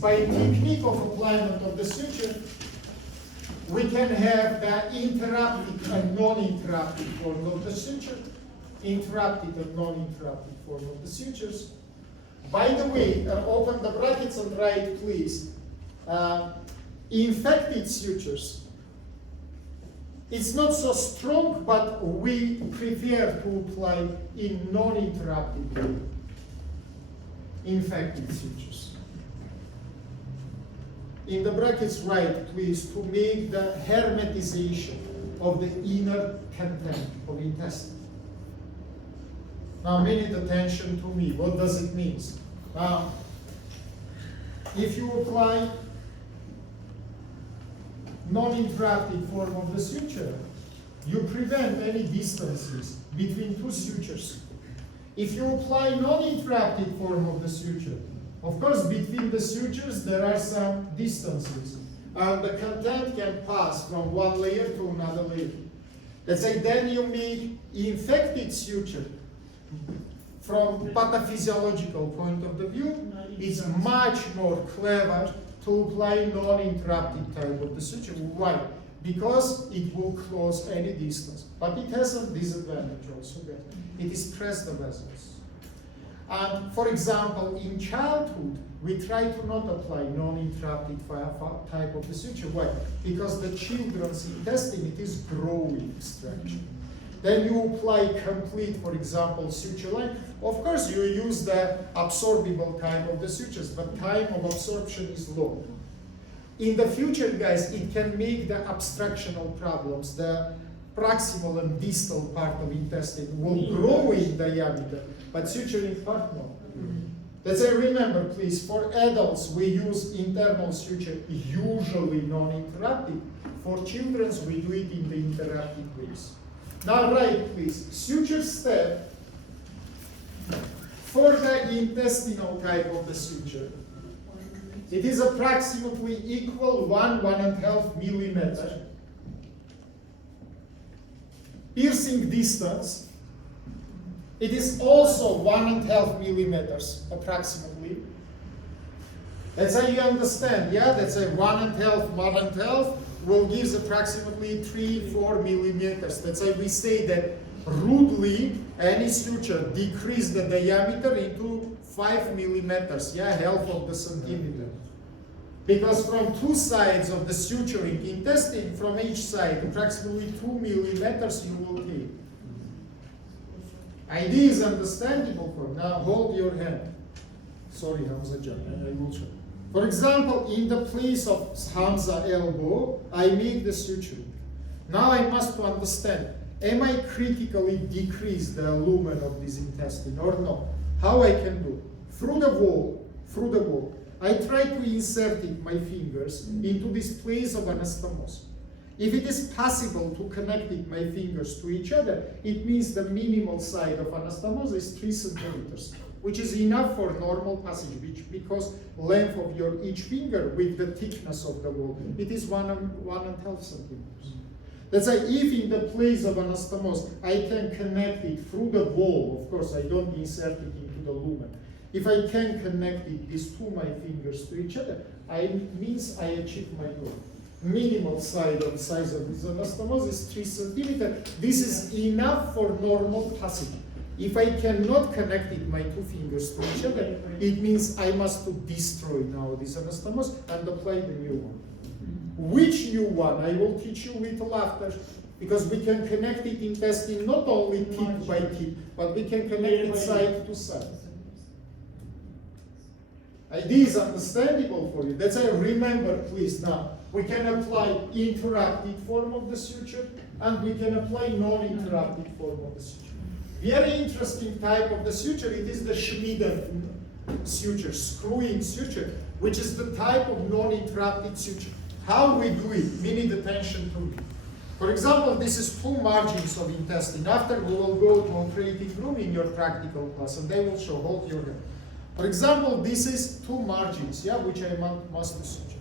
By technique of alignment of the suture, we can have the interrupted and non-interrupted form of the suture, interrupted and non-interrupted form of the sutures. By the way, open the brackets and write, please, infected sutures. It's not so strong, but we prefer to apply in non-interrupted way. Infected sutures. In the brackets write, please, to make the hermetization of the inner content of intestine. Now, pay attention to me. What does it mean? Now, if you apply non-interrupted form of the suture, you prevent any distances between two sutures. If you apply non-interrupted form of the suture, of course, between the sutures there are some distances, and the content can pass from one layer to another layer. Let's say then you make infected suture. From pathophysiological point of the view, it's much more clever to apply non-interrupted type of the suture. Why? Because it will close any distance. But it has a disadvantage also that it is press the vessels. For example, in childhood, we try to not apply non-interrupted type of the suture. Why? Because the children's intestine, it is growing structure. Then you apply complete, for example, suture line. Of course, you use the absorbable type of the sutures, but time of absorption is low. In the future, guys, it can make the obstructional problems. The proximal and distal part of intestine will grow in diameter, but suturing part no. Let's say, remember, please, for adults, we use internal suture, usually non-interrupted. For children, we do it in the interrupted ways. Now write, please, suture step for the intestinal type of the suture. It is approximately equal 1.5 millimeter. Piercing distance, it is also 1.5 millimeters approximately. Let's say you understand, yeah? Let's say 1.5 will give approximately 3-4 millimeters. Let's say we say that rudely any suture decrease the diameter into 5 millimeters, yeah, half of the centimeter. Because from two sides of the suturing intestine, from each side, approximately 2 millimeters you will take. Idea is understandable for now. Hold your hand. Sorry, Hamza Jan, I will show. For example, in the place of Hamza elbow, I make the suturing. Now I must understand, am I critically decrease the lumen of this intestine or no? How I can do? Through the wall, I try to insert my fingers into this place of anastomosis. If it is possible to connect my fingers to each other, it means the minimal side of anastomosis is 3 centimeters, which is enough for normal passage, because length of your each finger with the thickness of the wall, it is 1.5 centimeters. Let's say if in the place of anastomosis, I can connect it through the wall, of course I don't insert it into the lumen. If I can connect it, these two my fingers to each other, means I achieve my goal. Minimal size of this anastomosis is 3 centimeters. This is enough for normal passage. If I cannot connect my two fingers to each other, it means I must destroy now this anastomosis and apply the new one. Which new one? I will teach you with laughter, because we can connect it intestine not only tip by tip, but we can connect it side to side. Idea is understandable for you. That's why remember, please, now, we can apply interrupted form of the suture, and we can apply non-interrupted form of the suture. Very interesting type of the suture, it is the Schmieden suture, screwing suture, which is the type of non-interrupted suture. How we do it? We need attention to it. For example, this is two margins of intestine. After we will go to operating room in your practical class, and they will show, hold your hand. For example, this is two margins, yeah, which I must suture.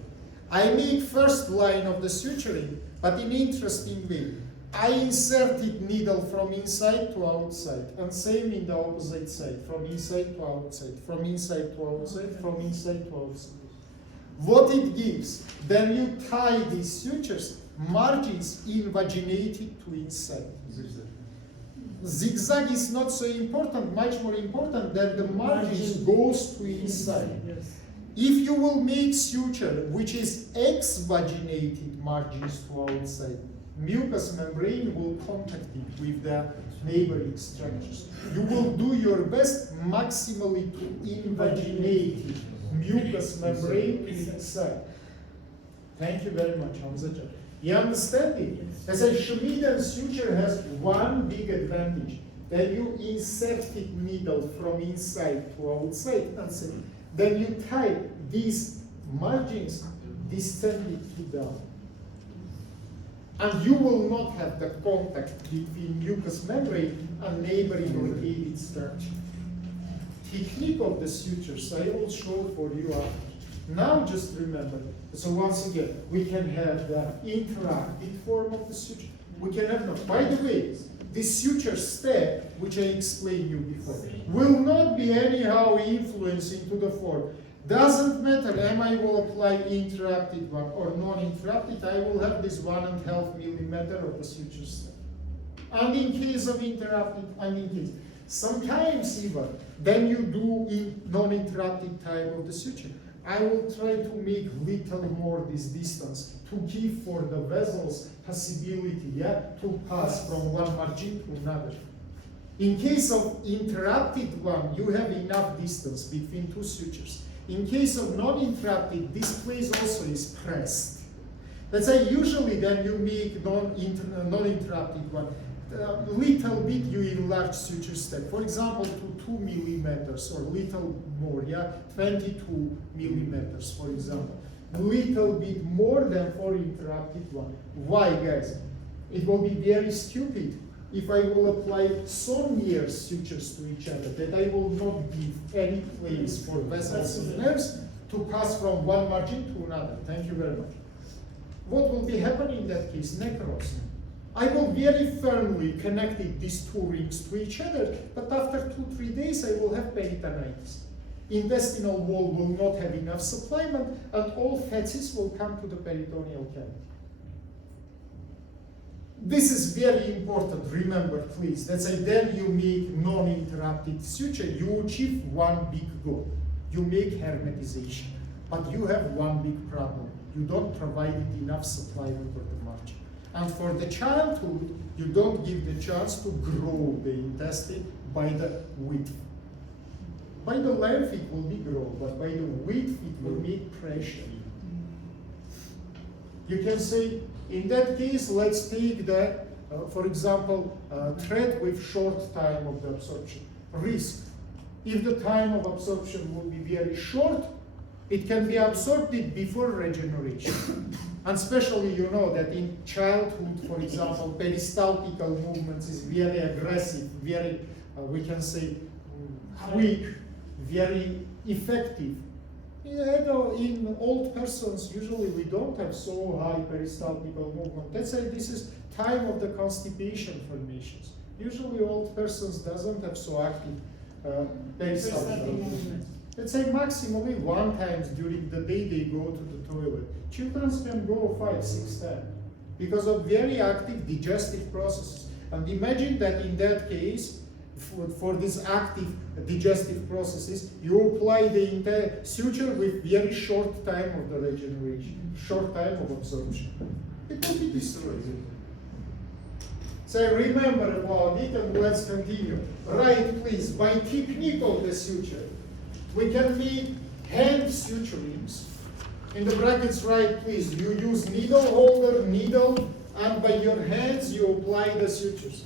I make first line of the suturing, but in interesting way. I inserted needle from inside to outside, and same in the opposite side, from inside to outside, from inside to outside, from inside to outside. What it gives, then you tie these sutures, margins invaginated to inside. Zigzag is not so important, much more important that the margins goes to inside. If you will make suture which is exvaginated margins to outside, mucous membrane will contact it with the neighboring structures. You will do your best maximally to invaginate mucous membrane inside. Thank you very much, Hamza. You understand it? As a Schmieden suture has one big advantage, that you inserted needle from inside to outside, and then you tie these margins distended to down. And you will not have the contact between mucous membrane and neighboring or aided structure. Technique of the sutures I will show for you after. Now just remember, so once again, we can have the interactive form of the suture. We can have, no, by the way, this suture step, which I explained you before, will not be anyhow influencing to the form. Doesn't matter, am I will apply interrupted one or non-interrupted, I will have this 1.5 millimeter of the suture step. And in case of interrupted, and in case, sometimes even, then you do in non-interrupted type of the suture. I will try to make little more this distance to give for the vessels possibility, to pass from one margin to another. In case of interrupted one, you have enough distance between two sutures. In case of non-interrupted, this place also is pressed. Let's say usually then you make non-interrupted one. Little bit you enlarge suture step. For example, to 2 millimeters or little more, 22 millimeters, for example. Little bit more than for interrupted one. Why, guys? It will be very stupid if I will apply so near sutures to each other that I will not give any place for vessels and nerves to pass from one margin to another. Thank you very much. What will be happening in that case? Necrosis. I will very firmly connect these two rings to each other, but after 2-3 days I will have peritonitis. Intestinal wall will not have enough supplement, and all feces will come to the peritoneal cavity. This is very important, remember please. That's then you make non-interrupted suture, you achieve one big goal. You make hermetization, but you have one big problem. You don't provide it enough supplement for the margin. And for the childhood, you don't give the chance to grow the intestine by the width. By the length it will be grown, but by the width it will make pressure. You can say, in that case, let's take the, for example, thread with short time of the absorption. Risk. If the time of absorption will be very short, it can be absorbed before regeneration. And especially, you know that in childhood, for example, peristaltical movements is very aggressive, very, we can say, quick, very effective. In old persons, usually we don't have so high peristaltical movement. Let's say this is time of the constipation formations. Usually old persons doesn't have so active peristaltical movement. Let's say maximally 1 time during the day they go to the toilet. Children can go 5-6 times because of very active digestive processes. And imagine that in that case, for this active digestive processes, you apply the entire suture with very short time of the regeneration, short time of absorption. It will be destroyed. So remember about it and let's continue. Right, please, by technique of the suture, we can make hand suturings. In the brackets, right, please, you use needle holder, needle, and by your hands you apply the sutures.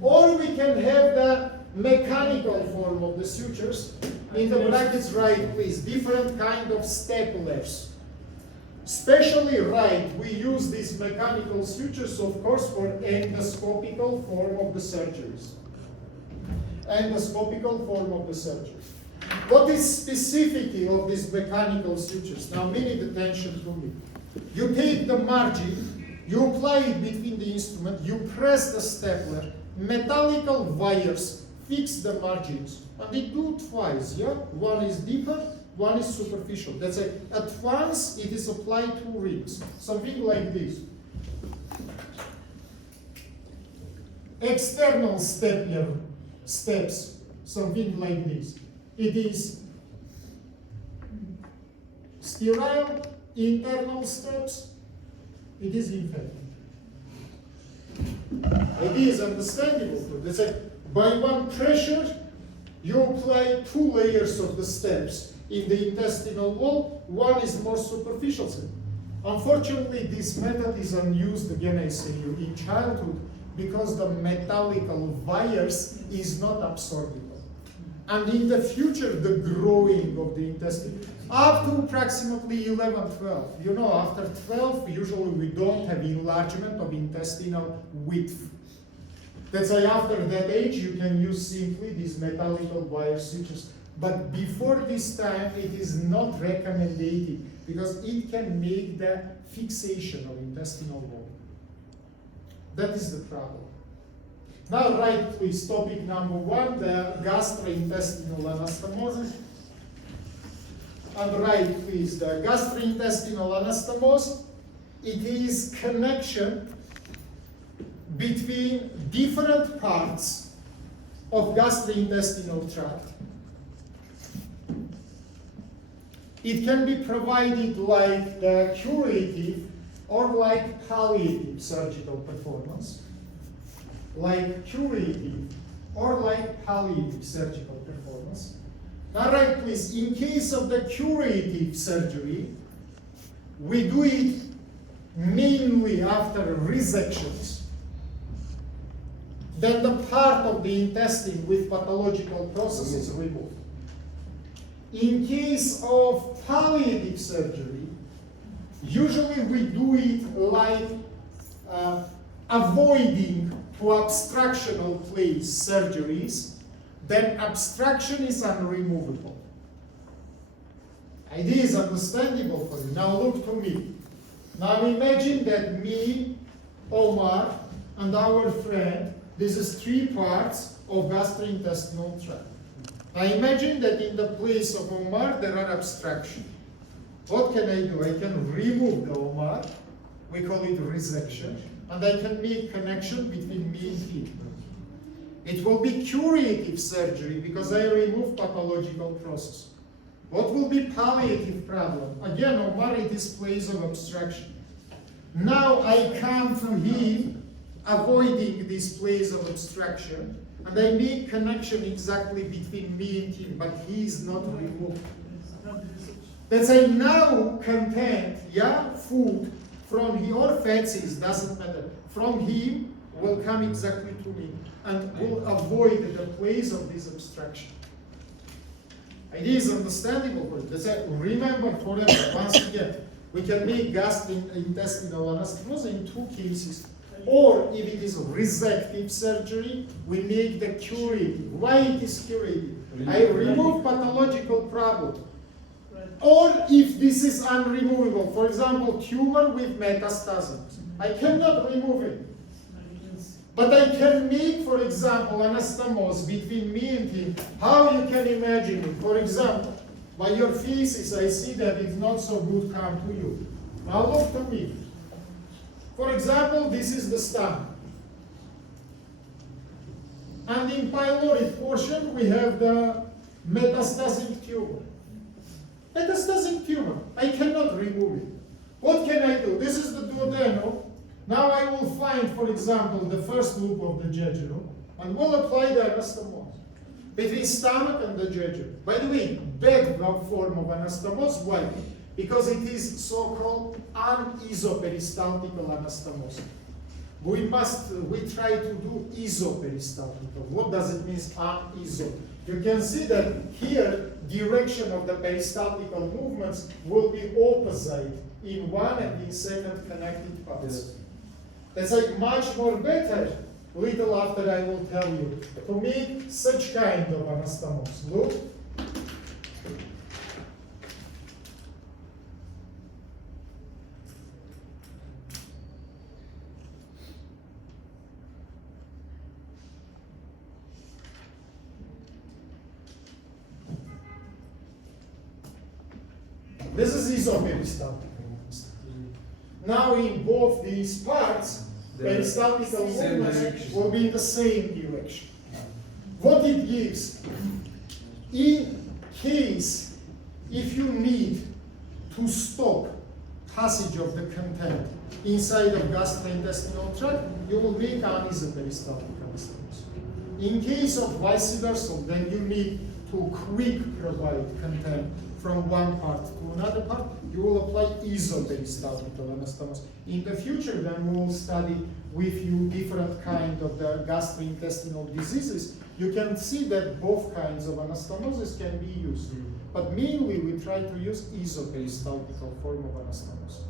Or we can have the mechanical form of the sutures. In the brackets, right, please, different kind of staplers. Especially, right, we use these mechanical sutures, of course, for endoscopical form of the surgeries. Endoscopical form of the surgery. What is specificity of these mechanical sutures? Now, minute attention to me. You take the margin, you apply it between the instrument, you press the stapler, metallical wires fix the margins, and they do twice, One is deeper, one is superficial. That's it. At once it is applied to rings, something like this. External steps, something like this. It is sterile. Internal steps, it is infected. It is understandable. That's it. By one pressure, you apply 2 layers of the steps in the intestinal wall. One is more superficial. Unfortunately, this method is unused, again I say you, in childhood, because the metallical wires is not absorbable. And in the future, the growing of the intestine, up to approximately 11, 12. You know, after 12, usually we don't have enlargement of intestinal width. That's why after that age, you can use simply these metallical wire sutures. But before this time, it is not recommended because it can make the fixation of intestinal wall. That is the problem. Now write please topic number 1, the gastrointestinal anastomosis. And write please the gastrointestinal anastomosis. It is connection between different parts of gastrointestinal tract. It can be provided like the curative or like palliative surgical performance. Like curative or like palliative surgical performance. All right, please, in case of the curative surgery, we do it mainly after resections. Then the part of the intestine with pathological process is removed. In case of palliative surgery, usually we do it like avoiding to obstructional place surgeries, then obstruction is unremovable. It is understandable for you. Now look to me. Now imagine that me, Omar, and our friend, this is 3 parts of gastrointestinal tract. Now imagine that in the place of Omar there are obstructions. What can I do? I can remove the Omar, we call it resection, and I can make connection between me and him. It will be curative surgery because I remove pathological process. What will be palliative problem? Again, Omar, it is place of obstruction. Now I come to him, avoiding this place of obstruction, and I make connection exactly between me and him, but he is not removed. Let's say now content, food from him or feces, doesn't matter, from him will come exactly to me and will avoid the place of this obstruction. It is understandable for you. Let's say, remember forever, once again, we can make gastrointestinal anastomosis in 2 cases. Or if it is resective surgery, we make the curative. Why it is curative? I remove pathological problem. Or if this is unremovable, for example, tumor with metastasis, I cannot remove it. But I can make, for example, anastomosis between me and him. How you can imagine it? For example, by your feces, I see that it's not so good come to you. Now look to me. For example, this is the stomach. And in pyloric portion, we have the metastatic tumor. Metastatic tumor, I cannot remove it. What can I do? This is the duodenum. Now I will find, for example, the first loop of the jejunum, and will apply the anastomosis between stomach and the jejunum. By the way, bad form of anastomosis, why? Because it is so-called anisoperistaltical anastomosis. We try to do isoperistaltical. What does it mean, aniso? You can see that here, direction of the peristaltical movements will be opposite in one and in second connected parts. Yes. That's like much more better, little after I will tell you, to make such kind of anastomosis. Look. This is isoperistaltic. Now in both these parts, peristaltical movement will be in the same direction. What it gives, in case if you need to stop passage of the content inside of gastrointestinal tract, you will make anisoperistaltic anastomosis. In case of vice versa, then you need to quick provide content from one part to another part, you will apply isoperistaltic anastomosis. In the future, then we will study with you different kind of the gastrointestinal diseases. You can see that both kinds of anastomosis can be used. But mainly we try to use isoperistaltic form of anastomosis.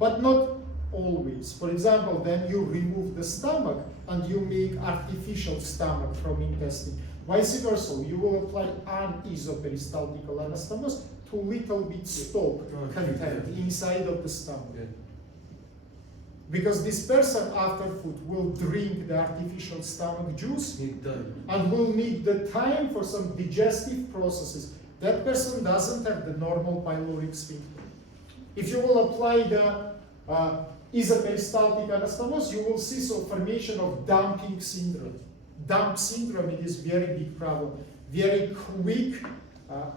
But not always. For example, then you remove the stomach and you make artificial stomach from intestine. Vice versa, you will apply an isoperistaltic anastomosis to little bit stop content inside of the stomach. Because this person after food will drink the artificial stomach juice and will need the time for some digestive processes. That person doesn't have the normal pyloric sphincter. If you will apply the isoperistaltic anastomosis, you will see some formation of dumping syndrome. Dump syndrome, it is very big problem. Very quick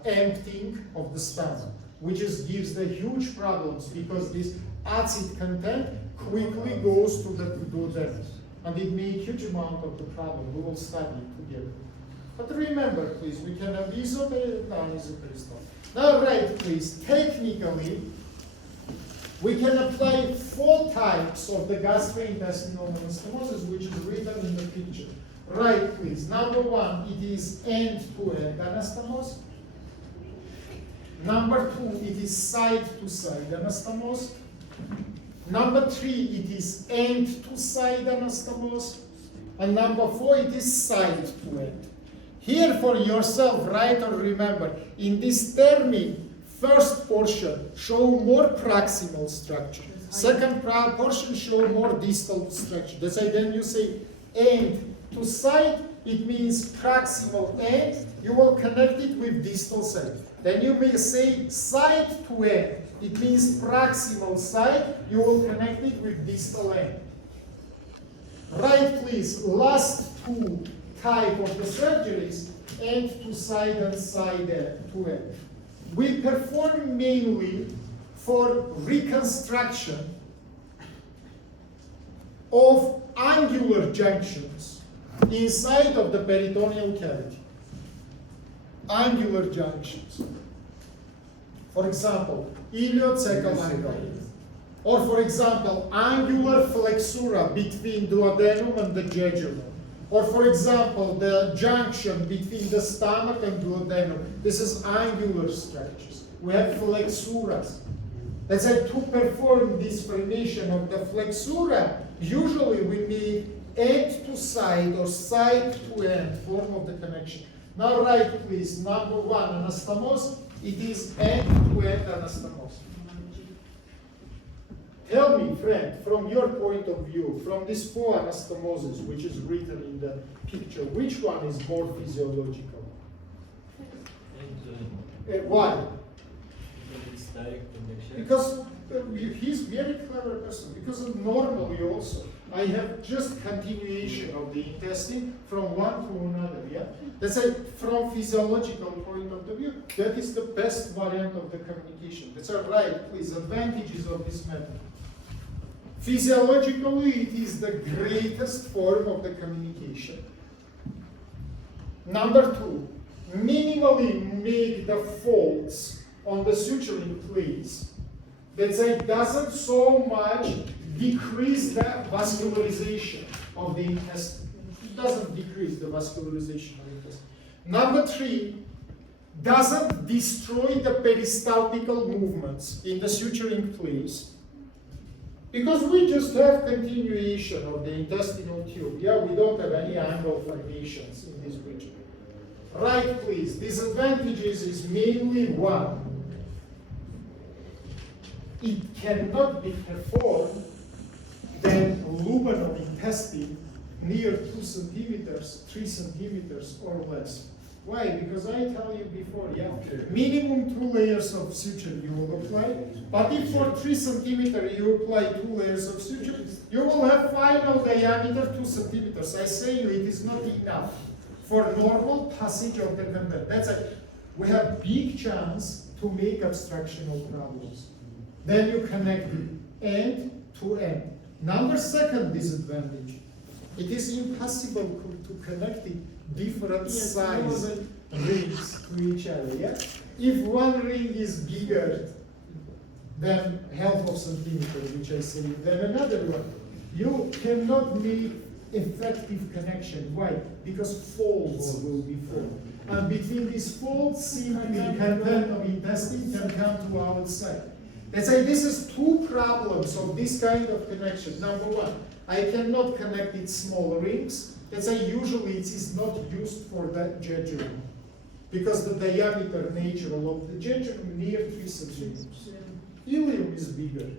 emptying of the stomach, which gives the huge problems because this acid content quickly goes to the duodenum, and it makes huge amount of the problem. We will study it together. But remember, please, we can have isoperistaltic, non-isoperistaltic. Now, right, please, technically, we can apply 4 types of the gastrointestinal anastomosis, which is written in the picture. Right, please. Number 1, it is end-to-end anastomosis. Number 2, it is side-to-side anastomosis. Number 3, it is end-to-side anastomosis. And number 4, it is side-to-end. Here for yourself, write or remember, in this term, first portion show more proximal structure. Second portion show more distal structure. That's why then you say end to side, it means proximal end, you will connect it with distal side. Then you may say side to end, it means proximal side, you will connect it with distal end. Right, please, last 2 type of the surgeries, end to side and side to end. We perform mainly for reconstruction of angular junctions inside of the peritoneal cavity. Angular junctions. For example, iliocecal angle. Or for example, angular flexura between duodenum and the jejunum. Or for example, the junction between the stomach and duodenum. This is angular structures. We have flexuras. Let's say to perform this formation of the flexura, usually we need end to side or side to end form of the connection. Now write please, number 1, anastomosis, it is end to end anastomosis. Tell me, friend, from your point of view, from these 4 anastomoses which is written in the picture, which one is more physiological? Why? Because he's very clever person. Because normally also, I have just continuation of the intestine from one to another. Yeah, that's why from physiological point of the view, that is the best variant of the communication. That's all right. Please, advantages of this method. Physiologically, it is the greatest form of the communication. Number 2, minimally make the folds on the suturing plates. That's why it doesn't so much decrease the vascularization of the intestine. It doesn't decrease the vascularization of the intestine. Number 3, doesn't destroy the peristaltical movements in the suturing place. Because we just have continuation of the intestinal tube. Yeah, we don't have any angle formations in this region. Right, please. Disadvantages is mainly 1. It cannot be performed than lumen of intestine near 2 centimeters, 3 centimeters or less. Why? Because I tell you before, yeah, minimum 2 layers of suture you will apply. But if for 3 centimeter you apply 2 layers of suture, you will have final diameter 2 centimeters. I say you, it is not enough for normal passage of the content. That's it. We have big chance to make obstructional problems. Then you connect it end to end. Number second disadvantage, it is impossible to connect it different size rings to each other. Yeah? If one ring is bigger than half of centimeter, which I say, then another one, you cannot make effective connection. Why? Because folds will be formed. And between these folds, simply content of intestine can come to outside. Let's say this is 2 problems of this kind of connection. Number one, I cannot connect it small rings. Let's say usually it is not used for the jejunum because the diameter nature of the jejunum near 3 centimeters. Ileum is bigger,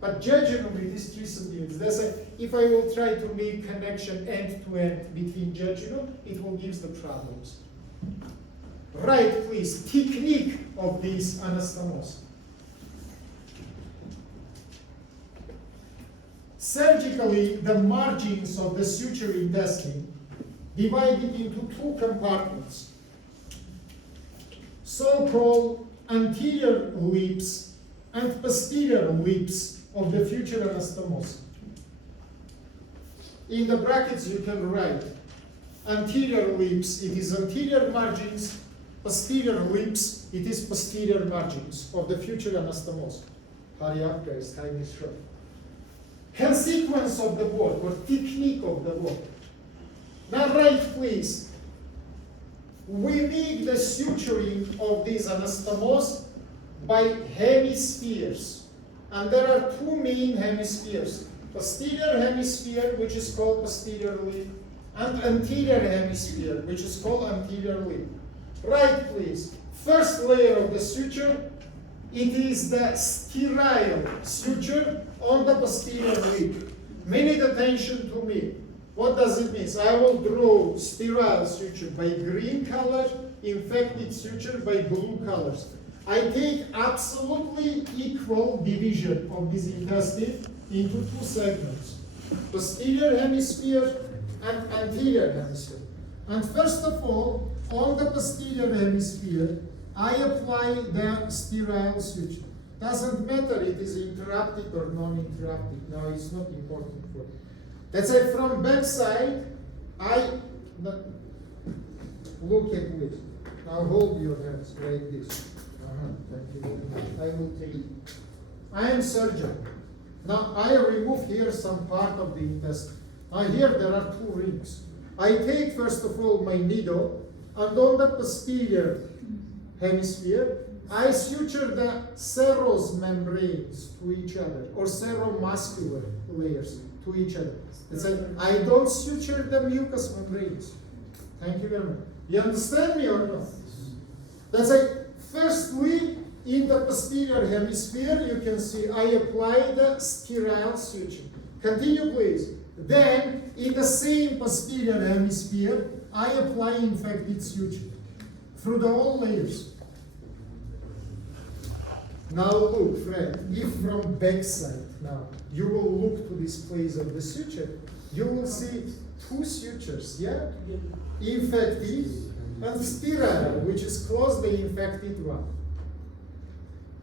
but jejunum it is 3 centimeters. That's why if I will try to make connection end to end between jejunum, it will give the problems. Right, please. Technique of this anastomosis. Surgically, the margins of the suture intestine divided into 2 compartments, so-called anterior lips and posterior lips of the future anastomosis. In the brackets you can write anterior lips, it is anterior margins, posterior lips, it is posterior margins of the future anastomosis. Hurry up guys, time is short. Consequence of the work or technique of the work. Now write please. We make the suturing of this anastomosis by hemispheres. And there are 2 main hemispheres. Posterior hemisphere, which is called posterior lip, and anterior hemisphere, which is called anterior lip. Right please. First layer of the suture, it is the sterile suture on the posterior lip. Minute attention to me. What does it mean? I will draw sterile suture by green color, infected suture by blue colors. I take absolutely equal division of this intestine into 2 segments. Posterior hemisphere and anterior hemisphere. And first of all, on the posterior hemisphere, I apply the sterile suture. Doesn't matter it is interrupted or non-interrupted. Now it's not important for it. Let's say from back side, look at this. Now hold your hands like this. Thank you very much. I will take it. I am surgeon. Now I remove here some part of the intestine. Now here there are 2 rings. I take first of all my needle and on the posterior hemisphere, I suture the serous membranes to each other, or seromuscular layers to each other. It's like I don't suture the mucous membranes. Thank you very much. You understand me or not? That's like, firstly, in the posterior hemisphere, you can see I apply the sterile suture. Continue, please. Then, in the same posterior hemisphere, I apply infected suture through the all layers. Now look, friend, if from backside now you will look to this place of the suture, you will see 2 sutures, yeah? Infected and sterile, which is close the infected one.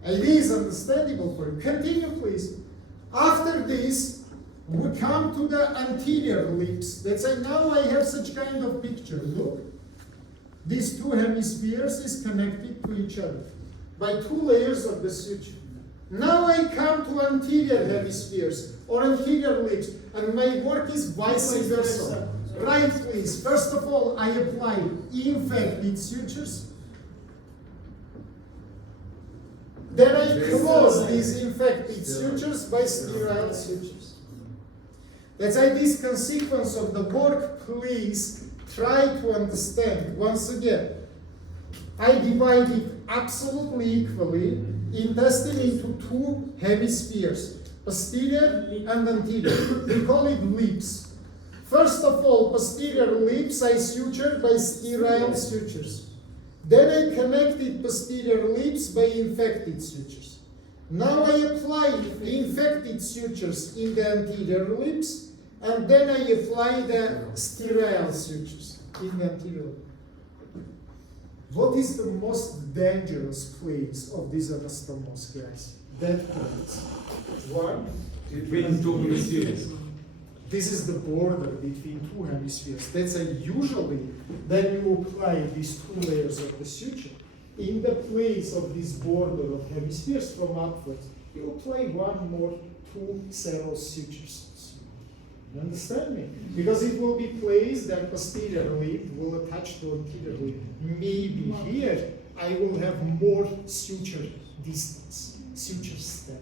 It is understandable for you. Continue, please. After this, we come to the anterior lips. Let's say now I have such kind of picture. Look, these 2 hemispheres is connected to each other by 2 layers of the suture. Now I come to anterior hemispheres or anterior lips, and my work is vice versa. Right, please. First of all, I apply infected sutures. Then I close these infected sutures by sterile sutures. Let's say this consequence of the work, please try to understand. Once again, I divide it absolutely equally, intestine into 2 hemispheres, posterior and anterior. We call it lips. First of all, posterior lips I suture by sterile sutures. Then I connected posterior lips by infected sutures. Now I apply infected sutures in the anterior lips, and then I apply the sterile sutures in the anterior lips. What is the most dangerous place of this anastomose, guys? That place. One. Between two hemispheres. This is the border between two hemispheres. That's usually then you apply these two layers of the suture. In the place of this border of hemispheres from upwards, you apply one more two serous sutures. You understand me? Because it will be placed that posterior lip will attach to anterior lip. Maybe here I will have more suture distance, suture step.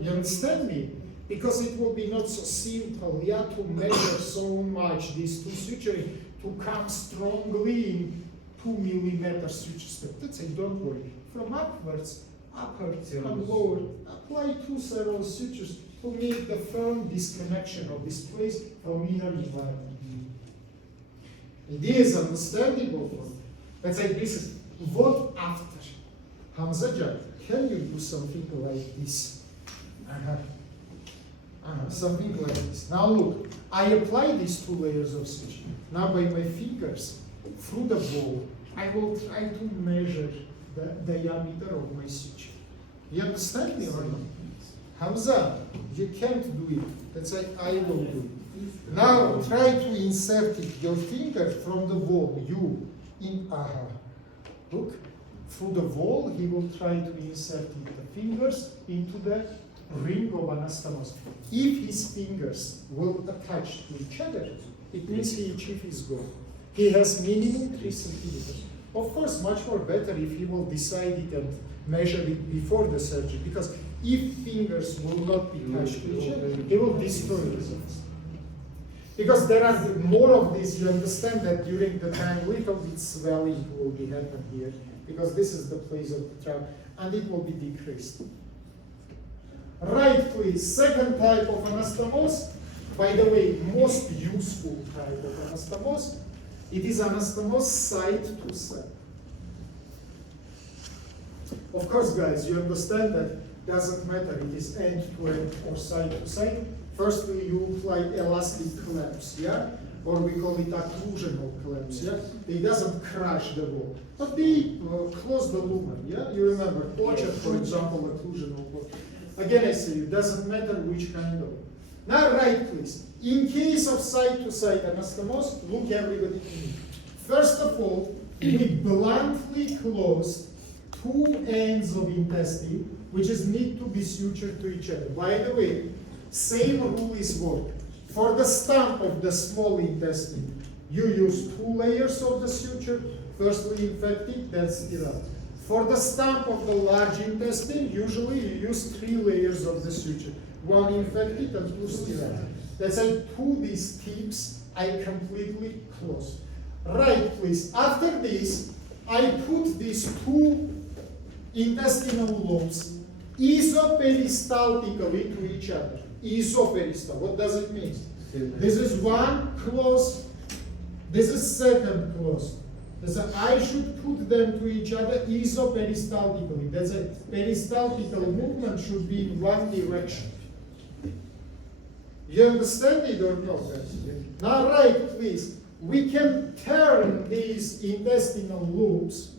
You understand me? Because it will be not so simple. We have to measure so much these two suturing to come strongly in 2 millimeter suture step. That's it, don't worry. From upwards, upwards and lower, apply two serous sutures to make the firm disconnection of this place from inner environment. It is understandable for me. Let's say this is what after. Hamzajan, can you do something like this? Something like this. Now look, I apply these two layers of suture. Now by my fingers, through the ball, I will try to measure the diameter of my suture. You understand me or not? Hamza, you can't do it. That's why I will do it. Now try to insert it, your finger from the wall, you, in aha. Look, through the wall, he will try to insert the fingers into the ring of anastomose. If his fingers will attach to each other, it means he achieved his goal. He has minimum 3 centimeters. Of course, much more better if he will decide it and measure it before the surgery, because if fingers will not be attached to each other, he will destroy results. Because there are more of these, you understand that during the time little bit swelling will be happen here, because this is the place of the trap, and it will be decreased. Right, please. Second type of anastomose, by the way, most useful type of anastomose, it is anastomose side to side. Of course, guys, you understand that doesn't matter, it is end to end or side to side. Firstly, you apply elastic clamps, yeah? Or we call it occlusional clamps, yeah? It doesn't crush the wall, but they close the lumen, yeah? You remember, Pochet, for example, occlusional clamp. Again, I say, it doesn't matter which kind of. Now, right, please. In case of side-to-side anastomose, look everybody to me. First of all, we bluntly close two ends of intestine, which is need to be sutured to each other. By the way, same rule is work. For the stump of the small intestine, you use 2 layers of the suture, firstly infected, then sterile. For the stump of the large intestine, usually you use 3 layers of the suture, 1 infected and 2 sterile. That's why 2 these tips I completely close. Right, please. After this, I put these 2 intestinal lobes isoperistaltically to each other. Isoperistal. What does it mean? This is one close. This is second close. I should put them to each other isoperistaltically. That's a peristaltical movement should be in one direction. You understand it or not? Now, right, please. We can turn these intestinal loops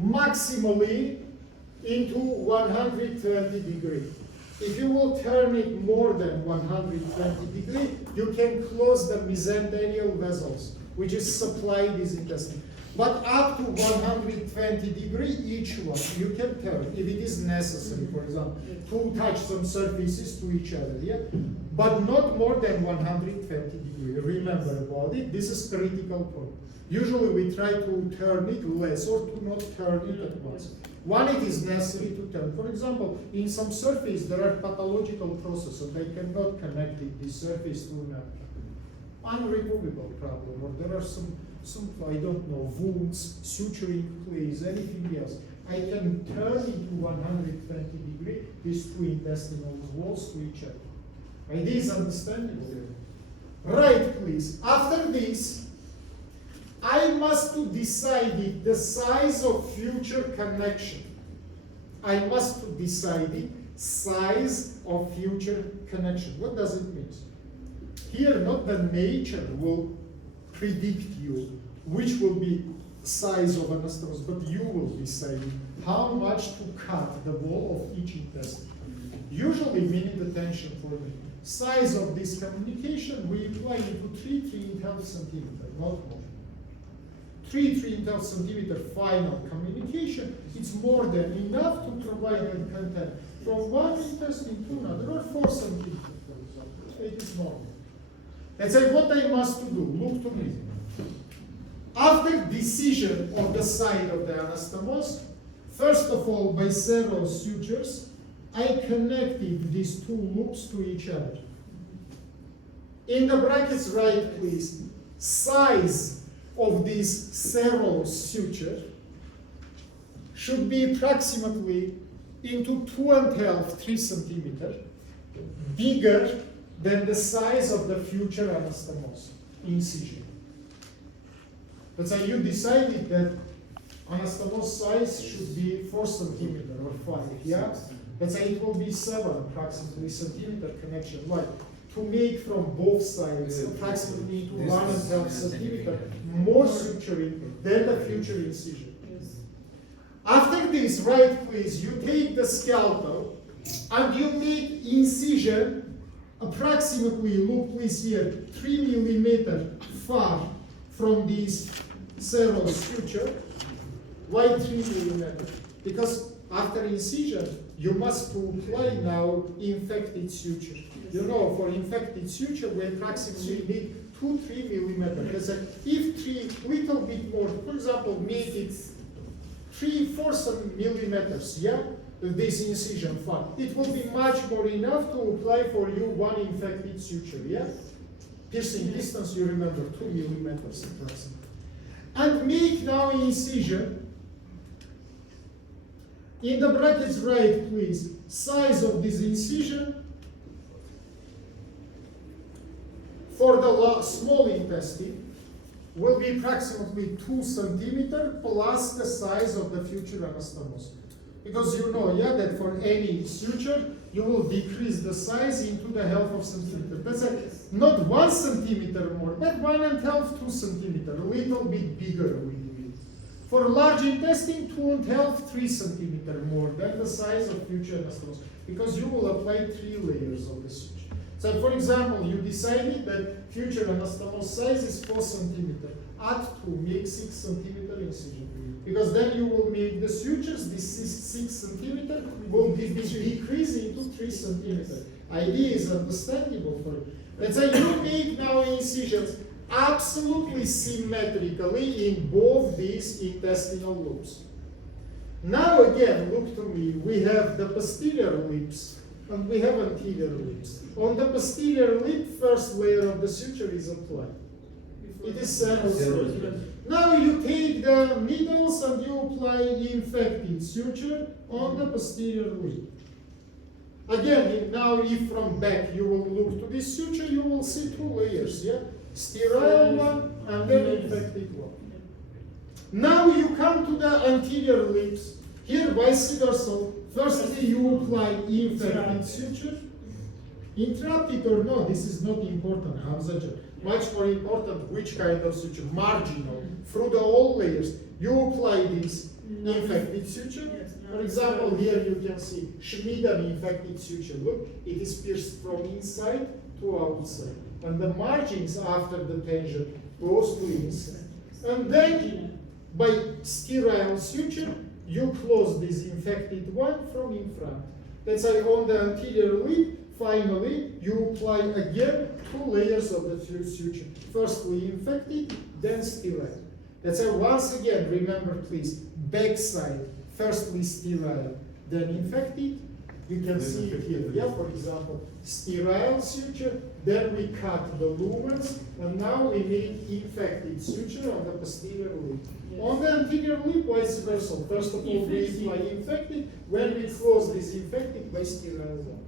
maximally into 120 degrees. If you will turn it more than 120 degrees, you can close the mesenterial vessels, which is supply this intestine. But up to 120 degrees each one, you can turn if it is necessary, for example, to touch some surfaces to each other, yeah? But not more than 120 degrees. Remember about it, this is critical point. Usually we try to turn it less or to not turn it at once. When it is necessary to turn. For example, in some surface there are pathological processes, they cannot connect this surface to an unremovable problem, or there are some I don't know, wounds, suturing place, anything else. I can turn into 120 degrees these 2 intestinal walls to each other. Idea is understandable. Right, please. After this, I must to decide it, the size of future connection. I must to decide it, size of future connection. What does it mean? Here, not the nature will predict you which will be size of anastomos, but you will decide how much to cut the wall of each intestine. Usually meaning the tension for me. Size of this communication we apply into 3.5 centimeter, not more. 3.5 centimeter final communication, it's more than enough to provide the content from one intestine to another, or 4 centimeter, for example. It is normal. Let's say what I must do, look to me. After decision of the side of the anastomos, first of all, by several sutures, I connected these two loops to each other. In the brackets, write please, size of this several suture should be approximately into 2.5, 3 centimeter, bigger than the size of the future anastomos incision. Let's say you decided that anastomos size should be 4 centimeter or 5, yeah? Let's say it will be 7 approximately centimeter connection. Why? To make from both sides approximately to 1.5 centimeter more suturing than the future incision. After this, right please, you take the scalpel and you make incision approximately, look please here, 3 millimeter far from this several suture. Why 3 millimeter? Because after incision, you must apply now infected suture. You know, for infected suture, we approximately need 2-3 millimeters. That's like if 3 little bit more, for example, make it 3-4 millimeters, yeah, this incision far. It will be much more enough to apply for you one infected suture, yeah? Piercing distance, you remember, 2 millimeters approximately. And make now incision. In the brackets, write please, size of this incision for the small intestine will be approximately 2 centimeter plus the size of the future anastomos. Because you know, yeah, that for any suture, you will decrease the size into the half of centimeter. That's not 1 centimeter more, but 1.5, 2 centimeter, a little bit bigger we do it. For large intestine, 2.5, 3 centimeter more than the size of future anastomos, because you will apply 3 layers of the suture. So for example, you decided that future anastomos size is 4 centimeter. Add 2, make 6 centimeter incision. Because then you will make the sutures, this 6 centimeter will be decreasing to 3 centimeter. Idea is understandable for you. Let's say you make now incisions absolutely symmetrically in both these intestinal loops. Now again, look to me, we have the posterior lips and we have anterior lips. On the posterior lip, first layer of the suture is applied. It is settled. Now you take the needles and you apply infected suture on the posterior lip. Again, now if from back you will look to this suture, you will see 2 layers, yeah? Sterile one and then infected one. Now you come to the anterior lips. Here, vice versa. Firstly, you apply infected suture. Interrupted or no, this is not important, Hamza. Much more important, which kind of suture? Marginal. Through the all layers, you apply this infected suture. For example, here you can see Schmidden infected suture. Look, it is pierced from inside to outside. And the margins after the tension goes to inside. And then, by sterile suture, you close this infected one from in front. Let's say on the anterior lip, finally, you apply again 2 layers of the suture. Firstly infected, then sterile. Let's say once again, remember please, backside, firstly sterile, then infected. You can see it here, yeah, for example, sterile suture, then we cut the lumens, and now we make infected suture on the posterior lip. Yes. On the anterior lip, vice versa. First of all, we apply infected, when we close this infected by sterile one.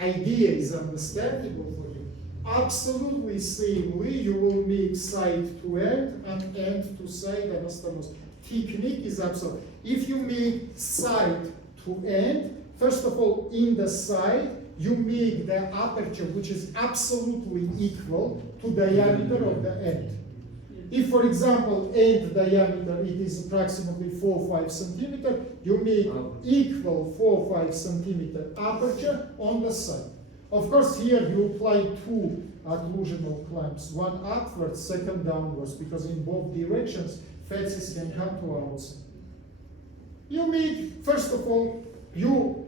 Idea is understandable for you. Absolutely same way you will make side to end and end to side and anastomosis. Technique is absolute. If you make side to end, first of all, in the side, you make the aperture which is absolutely equal to diameter of the end. If, for example, end diameter it is approximately 4-5 centimeter, you make equal 4-5 centimeter aperture on the side. Of course, here you apply two occlusional clamps, one upwards, second downwards, because in both directions faces can come to outside. You make, first of all, you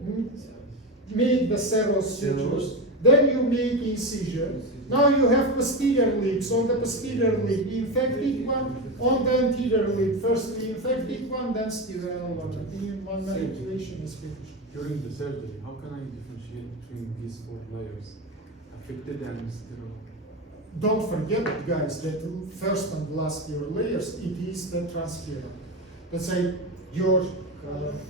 make the serous sutures, then you make incision. Now you have posterior lips. On the posterior lip, infected one. On the anterior lip, first the infected one, then sterile one. In one manipulation is finished. During the surgery, how can I differentiate between these 4 layers? Affected and sterile. Don't forget, guys, that first and last year layers, it is the transparent. Let's say your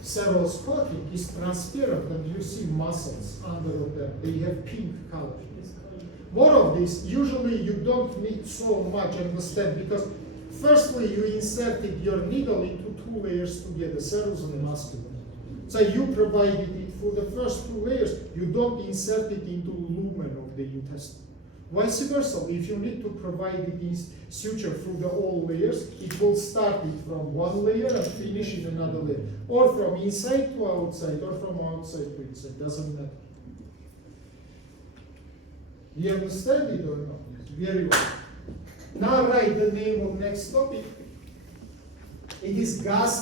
serous coating is transparent and you see muscles under them. They have pink color. More of this, usually you don't need so much understand because firstly you inserted your needle into 2 layers together, serous and muscular. So you provided it for the first 2 layers, you don't insert it into lumen of the intestine. Vice versa, if you need to provide it suture through the all layers, it will start it from one layer and finish in another layer. Or from inside to outside, or from outside to inside, doesn't matter. You understand it or not? Very well. Now write the name of next topic. It is gas